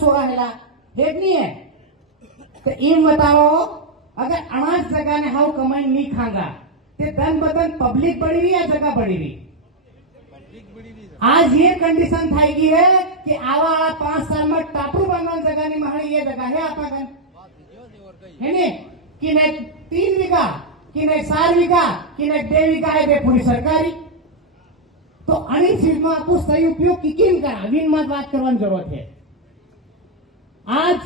सोराहेला हेच नहीं है तो इन बताओ अगर अनाज जगह ने हाउ कमाई नहीं खागा ते धन बदन पब्लिक बढ़ी रही या जगह बढ़ी रही आज ये कंडीशन थाई है कि आवा 5 साल में टापू बनवान जगह नहीं महाड़ी ये जगह है आपका है ने कि ने 3 बीघा कि ने 4 बीघा कि ने 2 बीघा है पूरी सरकारी तो अनी चीज में आपको सही उपयोग की केम करा विन मत बात करवानी जरूरत है। आज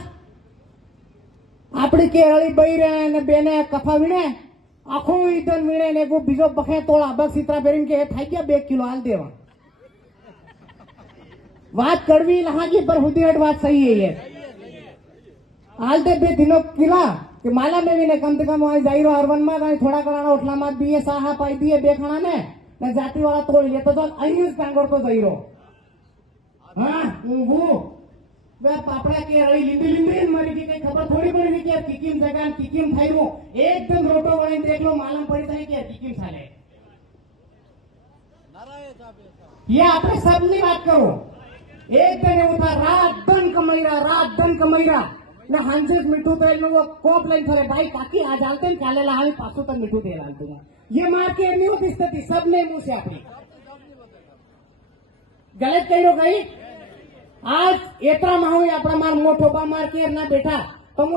આપણી કેરળી બૈરે ને બેને કફા વીણે આખું ઈધન વીણે ને કો બીજો બખે તોળા બક સિત્રા ભરીને કે થઈ ગયા 2 કિલો હાલ દેવા વાત કડવી લહાગી પર હુદીહટ વાત સही है ये हाल दे 2 दिनों किला कि माला में भी ने कम से कम वहां जाइरो अरवन में कहीं थोड़ा कराना उठला मात दिए साहा पाई दिए 2 खाना ने जाति वाला तोड़ लिए तो अहियूज कांगोर तो जाइरो हाँ वो पापड़ा के रही लिंबी लिंबी मरी की कई खबर थोड़ी पड़ी कि किकिम जगह किकिम थायरो एकदम रोटो वाली देख लो मालूम पड़ी था कि किकिम थाले ये आपने सबनी बात करो एक दिन એવું था रात दन कमैरा ને હાંજે મીઠું તેલ નું કોપ લઈને ફરે ભાઈ કાકી આ જાલતે ને કાલે લાવી પાછું તો મીઠું તેલ આલતું ये मार के नहीं होती स्थिति सबने मुंह से अपनी गलत कही रो गई आज एतरा माहू अपना मार मोटो बा मार के ना बेटा